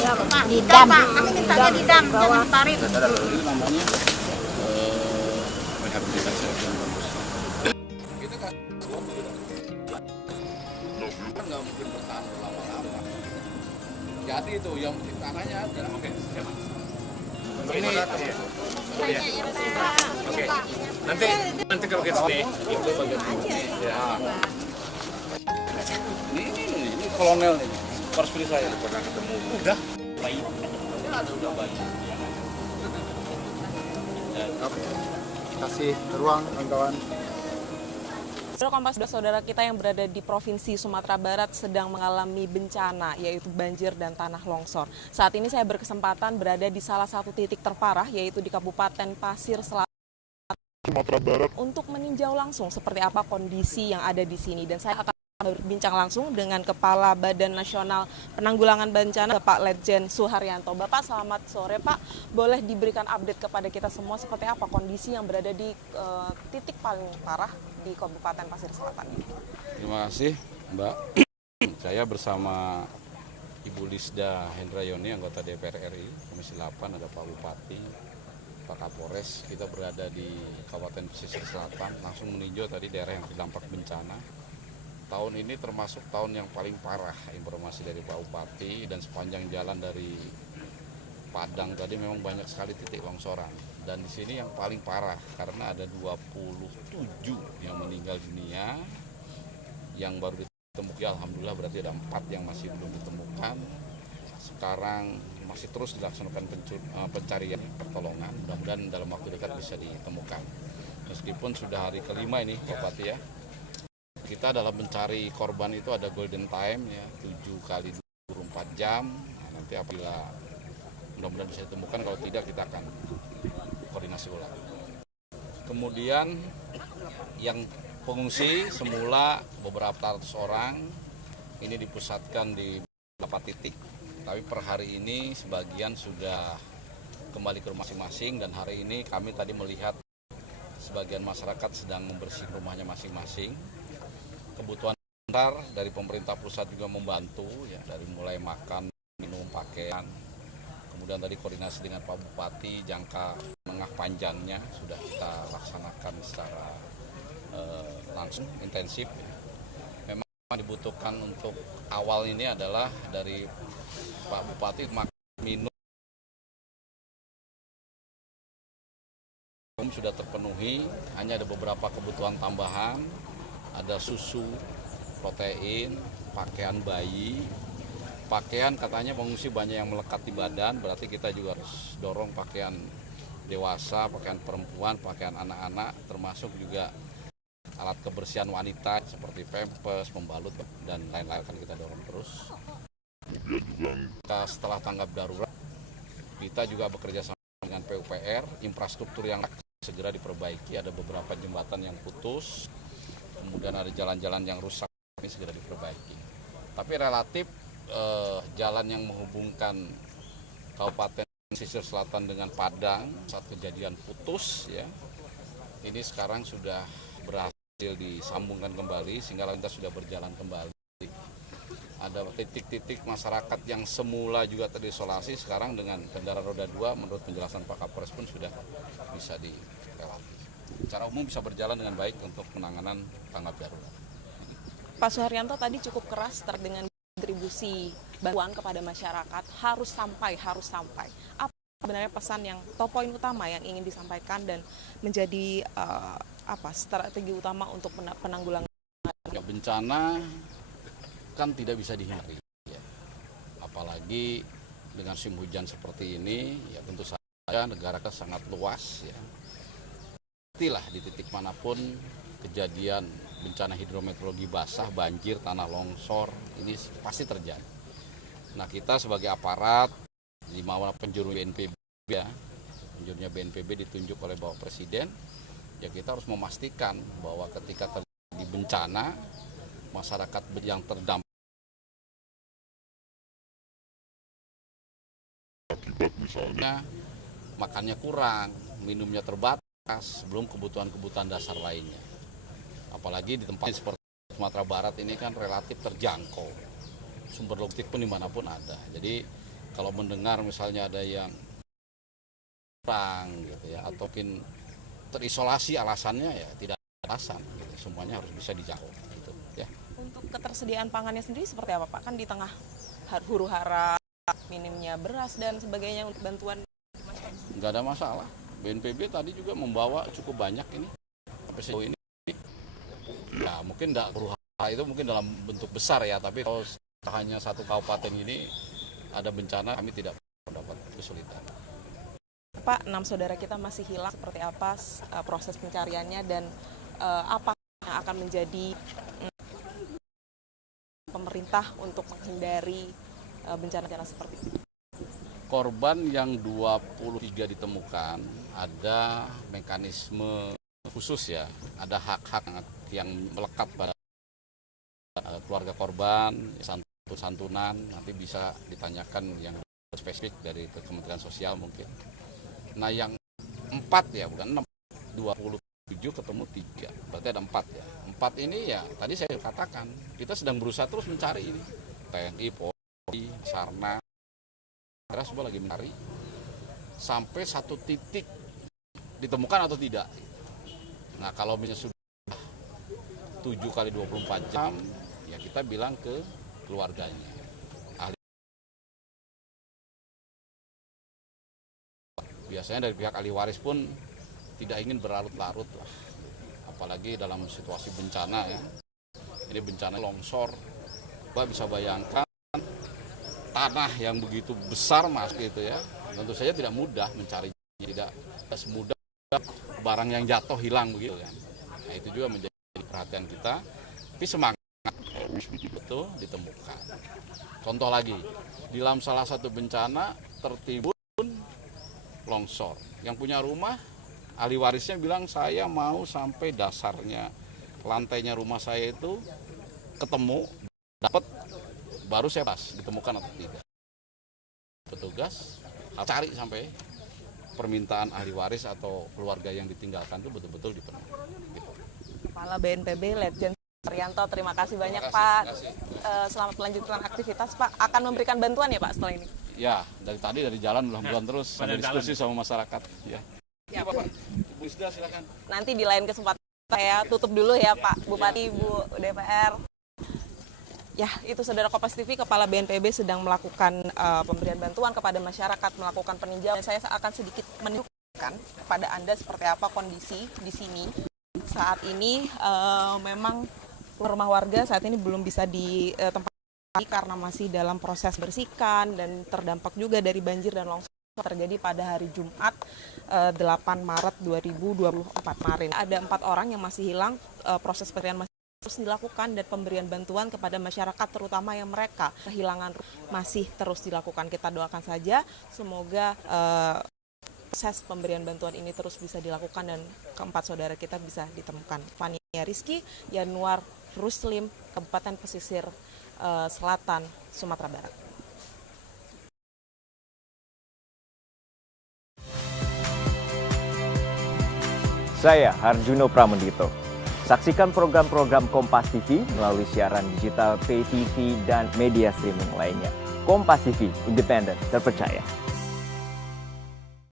Di dam, Pak. Kami mintanya di dam, jangan ditarik. Ini namanya rehabilitasi yang bagus. Kita kan nggak mungkin bertahan lama-lama. Jadi itu yang tanahnya ada. Oke, ini Oke. Nanti kalau kita stay itu bagian ya. Ini kolonel nih. Harus pilih saya. Pernah ketemu. Udah. Udah banyak. Kasih ruang kawan-kawan. Saudara Kompas, saudara kita yang berada di Provinsi Sumatera Barat sedang mengalami bencana, yaitu banjir dan tanah longsor. Saat ini saya berkesempatan berada di salah satu titik terparah, yaitu di Kabupaten Pasir Selatan, Sumatera Barat, untuk meninjau langsung seperti apa kondisi yang ada di sini. Dan saya akan berbincang langsung dengan Kepala Badan Nasional Penanggulangan Bencana, Bapak Letjen Suharyanto. Bapak, selamat sore Pak. Boleh diberikan update kepada kita semua seperti apa kondisi yang berada di titik paling parah di Kabupaten Pasir Selatan ini? Terima kasih Mbak. Saya bersama Ibu Lisda Hendrayoni, anggota DPR RI, Komisi 8, ada Pak Bupati, Pak Kapolres. Kita berada di Kabupaten Pesisir Selatan, langsung meninjau tadi daerah yang terdampak bencana. Tahun ini termasuk tahun yang paling parah, informasi dari Pak Bupati, dan sepanjang jalan dari Padang tadi memang banyak sekali titik longsoran. Dan di sini yang paling parah karena ada 27 yang meninggal dunia, yang baru ditemukan, alhamdulillah berarti ada 4 yang masih belum ditemukan. Sekarang masih terus dilaksanakan pencarian, pertolongan, mudah-mudahan dalam waktu dekat bisa ditemukan. Meskipun sudah hari kelima ini Pak Bupati ya, kita dalam mencari korban itu ada golden time ya, 7 kali 24 jam. Nah, nanti apabila mudah-mudahan bisa ditemukan, kalau tidak kita akan koordinasi ulang. Kemudian yang pengungsi semula beberapa ratus orang ini dipusatkan di beberapa titik, tapi per hari ini sebagian sudah kembali ke rumah masing-masing, dan hari ini kami tadi melihat sebagian masyarakat sedang membersihkan rumahnya masing-masing. Kebutuhan dasar dari pemerintah pusat juga membantu ya, dari mulai makan, minum, pakaian. Kemudian tadi koordinasi dengan Pak Bupati, jangka menengah panjangnya sudah kita laksanakan secara langsung intensif. Memang dibutuhkan untuk awal ini adalah dari Pak Bupati makan, minum sudah terpenuhi, hanya ada beberapa kebutuhan tambahan. Ada susu, protein, pakaian bayi. Pakaian katanya pengungsi banyak yang melekat di badan, berarti kita juga harus dorong pakaian dewasa, pakaian perempuan, pakaian anak-anak, termasuk juga alat kebersihan wanita seperti pampers, pembalut, dan lain-lain akan kita dorong terus. Setelah tanggap darurat, kita juga bekerja sama dengan PUPR, infrastruktur yang segera diperbaiki, ada beberapa jembatan yang putus, kemudian ada jalan-jalan yang rusak, ini segera diperbaiki. Tapi relatif jalan yang menghubungkan Kabupaten Pesisir Selatan dengan Padang saat kejadian putus ya, ini sekarang sudah berhasil disambungkan kembali sehingga lantas sudah berjalan kembali. Ada titik-titik masyarakat yang semula juga terisolasi, sekarang dengan kendaraan roda 2 menurut penjelasan Pak Kapolres pun sudah bisa direlatif. Secara umum bisa berjalan dengan baik untuk penanganan tanggap darurat. Pak Suharyanto tadi cukup keras terkait dengan distribusi bantuan kepada masyarakat, harus sampai. Apa sebenarnya pesan yang atau poin utama yang ingin disampaikan dan menjadi strategi utama untuk penanggulangan? Ya, bencana kan tidak bisa dihindari, ya. Apalagi dengan musim hujan seperti ini, ya tentu saja negara kita sangat luas, ya. Pastilah di titik manapun kejadian bencana hidrometeorologi basah, banjir, tanah longsor, ini pasti terjadi. Nah, kita sebagai aparat, di bawah penjuru BNPB, ya, penjurunya BNPB ditunjuk oleh Bapak Presiden, ya kita harus memastikan bahwa ketika terjadi bencana, masyarakat yang terdampak akibat misalnya makannya kurang, minumnya terbatas, belum kebutuhan-kebutuhan dasar lainnya. Apalagi di tempat seperti Sumatera Barat ini kan relatif terjangkau, sumber logistik pun dimanapun ada. Jadi kalau mendengar misalnya ada yang kurang gitu ya, atau mungkin terisolasi alasannya ya tidak ada alasan, gitu. Semuanya harus bisa dijawab gitu ya. Untuk ketersediaan pangannya sendiri seperti apa Pak? Kan di tengah huru-hara, minimnya beras dan sebagainya untuk bantuan. Nggak ada masalah. BNPB tadi juga membawa cukup banyak ini. Sampai sejauh ini, ya mungkin tidak huru-hara itu mungkin dalam bentuk besar ya, tapi kalau hanya satu kabupaten ini ada bencana, kami tidak mendapat kesulitan. Pak, 6 saudara kita masih hilang, seperti apa proses pencariannya dan apa yang akan menjadi pemerintah untuk menghindari bencana-bencana seperti itu? Korban yang 23 ditemukan, ada mekanisme khusus ya, ada hak-hak yang melekat pada keluarga korban, santunan, nanti bisa ditanyakan yang spesifik dari Kementerian Sosial mungkin. Nah yang 4 ya, bukan 6, 27 ketemu 3, berarti ada 4 ya. 4 ini ya tadi saya katakan, kita sedang berusaha terus mencari ini. TNI, Polri, Sarna, semua lagi mencari sampai satu titik ditemukan atau tidak. Nah kalau misalnya sudah 7 kali 24 jam, ya kita bilang ke keluarganya. Biasanya dari pihak ahli waris pun tidak ingin berlarut-larut lah. Apalagi dalam situasi bencana ya. Ini bencana longsor. Bapak bisa bayangkan tanah yang begitu besar mas gitu ya. Tentu saja tidak mudah mencarinya, tidak semudah barang yang jatuh hilang begitu kan. Nah itu juga menjadi perhatian kita. Tapi semangat itu ditemukan. Contoh lagi, di dalam salah satu bencana tertimbun longsor. Yang punya rumah, ahli warisnya bilang saya mau sampai dasarnya, lantainya rumah saya itu ketemu, dapat, baru saya pas ditemukan atau tidak. Petugas cari sampai permintaan ahli waris atau keluarga yang ditinggalkan itu betul-betul dipenuhi. Gitu. Kepala BNPB Letjen Arianto, terima kasih banyak Pak. Selamat melanjutkan aktivitas Pak. Akan memberikan bantuan ya Pak setelah ini? Ya, dari jalan belum terus ada diskusi sama masyarakat. Ya. Ya, Bapak, Bu Isda silakan. nanti di lain kesempatan saya tutup dulu ya Pak Bupati, Bu DPR. Ya, itu saudara Kompas TV, Kepala BNPB sedang melakukan pemberian bantuan kepada masyarakat, melakukan peninjauan. Saya akan sedikit menunjukkan kepada Anda seperti apa kondisi di sini. Saat ini memang rumah warga saat ini belum bisa ditempati karena masih dalam proses bersihkan dan terdampak juga dari banjir dan longsor terjadi pada hari Jumat 8 Maret 2024 kemarin. Ada 4 orang yang masih hilang, proses pencarian masih terus dilakukan dan pemberian bantuan kepada masyarakat terutama yang mereka kehilangan masih terus dilakukan. Kita doakan saja semoga proses pemberian bantuan ini terus bisa dilakukan dan keempat saudara kita bisa ditemukan. Fania Rizky, Yanuar Ruslim, Kabupaten Pesisir Selatan, Sumatera Barat. Saya Harjuno Pramendito. Saksikan program-program Kompas TV melalui siaran digital, pay TV, dan media streaming lainnya. Kompas TV, independen, terpercaya.